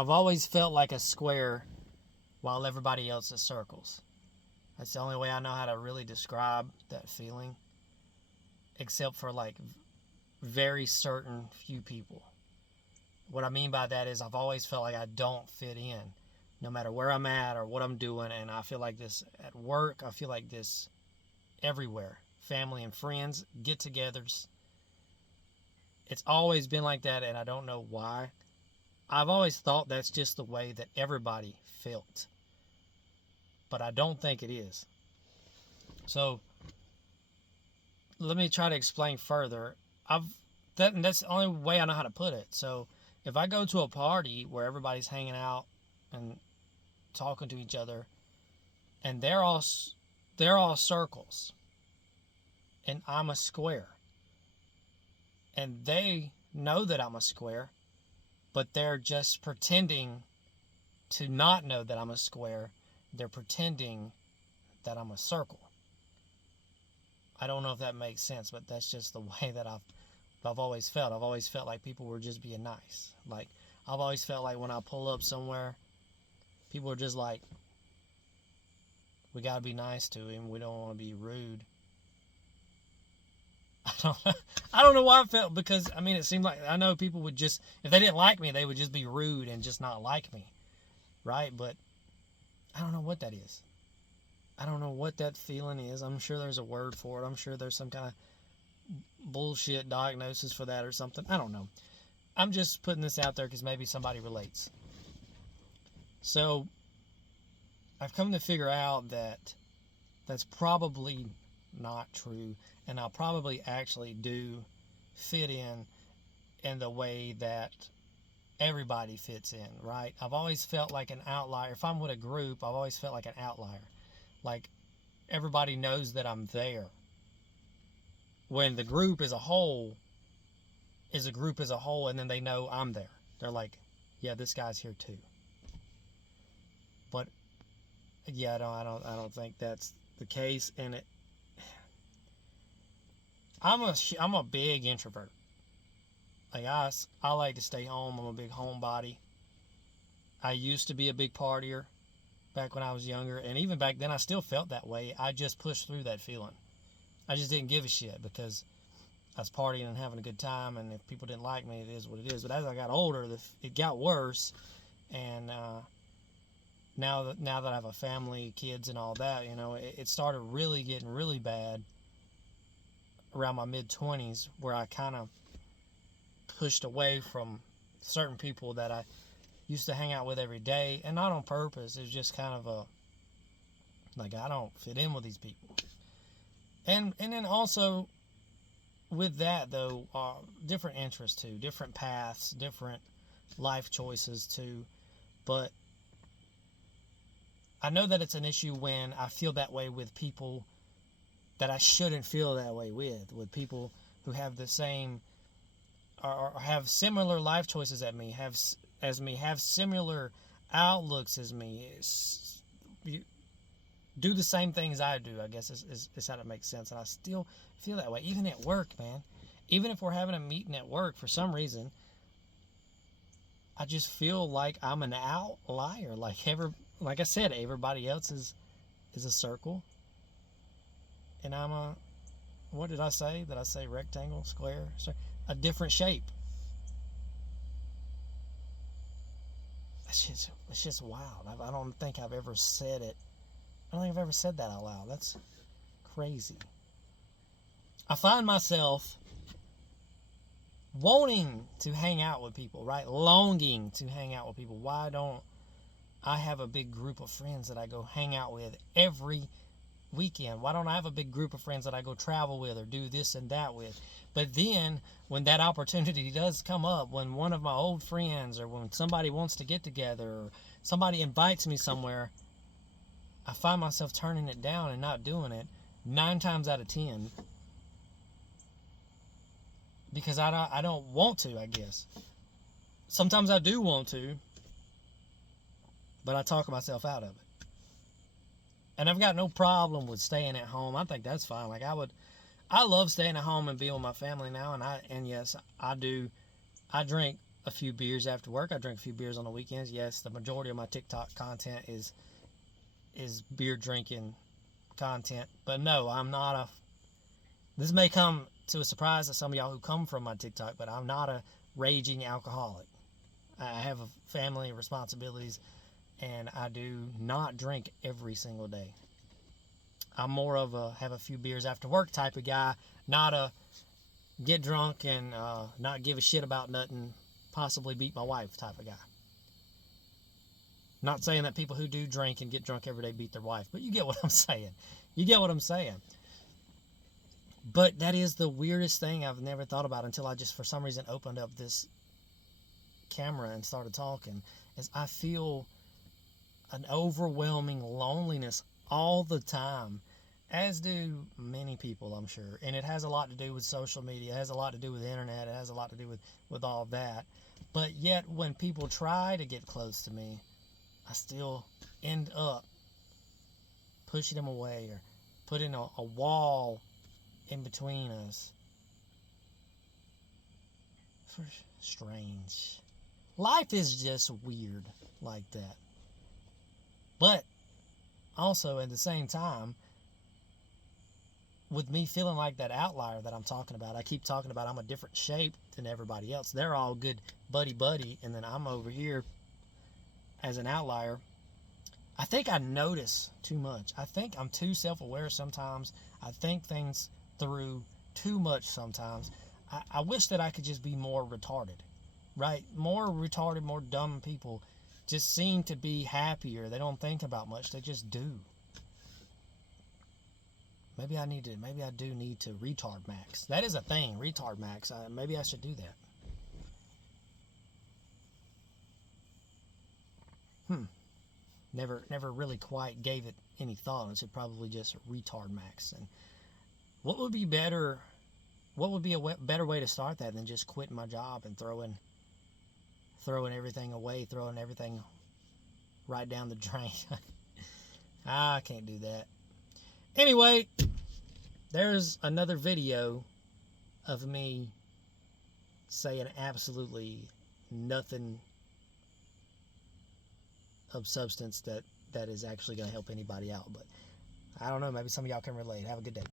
I've always felt like a square while everybody else is circles. That's the only way I know how to really describe that feeling, except for like very certain few people. What I mean by that is I've always felt like I don't fit in, no matter where I'm at or what I'm doing, and I feel like this at work, I feel like this everywhere. Family and friends, get-togethers. It's always been like that, and I don't know why. I've always thought that's just the way that everybody felt, but I don't think it is. So let me try to explain further. That's the only way I know how to put it. So if I go to a party where everybody's hanging out and talking to each other, and they're all circles, and I'm a square, and they know that I'm a square, but they're just pretending to not know that I'm a square. They're pretending that I'm a circle. I don't know if that makes sense, but that's just the way that I've always felt. I've always felt like people were just being nice. Like, I've always felt like when I pull up somewhere, people are just like, we gotta be nice to him. We don't want to be rude. I don't know why I felt, because I mean, it seemed like I know people would just, if they didn't like me, they would just be rude and just not like me, right? But I don't know what that is. I don't know what that feeling is. I'm sure there's a word for it. I'm sure there's some kind of bullshit diagnosis for that or something. I don't know. I'm just putting this out there because maybe somebody relates. So I've come to figure out that that's probably not true, and I'll probably actually do fit in the way that everybody fits in, right? I've always felt like an outlier. If I'm with a group, I've always felt like an outlier. Like, everybody knows that I'm there, when the group as a whole is a group as a whole, and then they know I'm there. They're like, yeah, this guy's here too. But yeah, I don't think that's the case. And I'm a big introvert. Like, I like to stay home. I'm a big homebody. I used to be a big partier back when I was younger, and even back then I still felt that way. I just pushed through that feeling. I just didn't give a shit, because I was partying and having a good time, and if people didn't like me, it is what it is. But as I got older, it got worse, and now that I have a family, kids, and all that, it started really getting really bad around my mid-20s, where I kind of pushed away from certain people that I used to hang out with every day, and not on purpose. It was just kind of like, I don't fit in with these people. And then also with that, though, different interests too, different paths, different life choices too. But I know that it's an issue when I feel that way with people that I shouldn't feel that way with people who have the same or have similar life choices as me, have similar outlooks as me, do the same things I do, I guess is how to make sense. And I still feel that way, even at work, man. Even if we're having a meeting at work, for some reason, I just feel like I'm an outlier. Like I said, everybody else is a circle, and I'm what did I say? Did I say rectangle, square, a different shape? It's just wild. I don't think I've ever said it. I don't think I've ever said that out loud. That's crazy. I find myself wanting to hang out with people, right? Longing to hang out with people. Why don't I have a big group of friends that I go hang out with every weekend? Why don't I have a big group of friends that I go travel with or do this and that with? But then when that opportunity does come up, when one of my old friends or when somebody wants to get together or somebody invites me somewhere, I find myself turning it down and not doing it 9 times out of 10, because I don't want to, I guess. Sometimes I do want to, but I talk myself out of it. And I've got no problem with staying at home. I think that's fine. Like, I love staying at home and being with my family now, and yes, I do. I drink a few beers after work. I drink a few beers on the weekends. Yes, the majority of my TikTok content is beer drinking content. But no, I'm not a. This may come to a surprise to some of y'all who come from my TikTok, but I'm not a raging alcoholic. I have a family responsibilities, and I do not drink every single day. I'm more of a have a few beers after work type of guy, not a get drunk and not give a shit about nothing, possibly beat my wife type of guy. Not saying that people who do drink and get drunk every day beat their wife, but you get what I'm saying. You get what I'm saying. But that is the weirdest thing I've never thought about until I just for some reason opened up this camera and started talking, is I feel an overwhelming loneliness all the time, as do many people, I'm sure. And it has a lot to do with social media, it has a lot to do with the internet, it has a lot to do with all that. But yet when people try to get close to me, I still end up pushing them away or putting a wall in between us. Strange. Life is just weird like that. But also at the same time, with me feeling like that outlier that I'm talking about, I keep talking about I'm a different shape than everybody else. They're all good buddy, and then I'm over here as an outlier. I think I notice too much. I think I'm too self-aware sometimes. I think things through too much sometimes. I wish that I could just be more retarded, right? More retarded, more dumb people just seem to be happier. They don't think about much. They just do. Maybe I do need to retard max. That is a thing, retard max. Maybe I should do that. Never really quite gave it any thought. I should probably just retard max. And what would be better? What would be a better way to start that than just quitting my job and throwing everything away, throwing everything right down the drain? I can't do that. Anyway, there's another video of me saying absolutely nothing of substance that is actually going to help anybody out. But I don't know, maybe some of y'all can relate. Have a good day.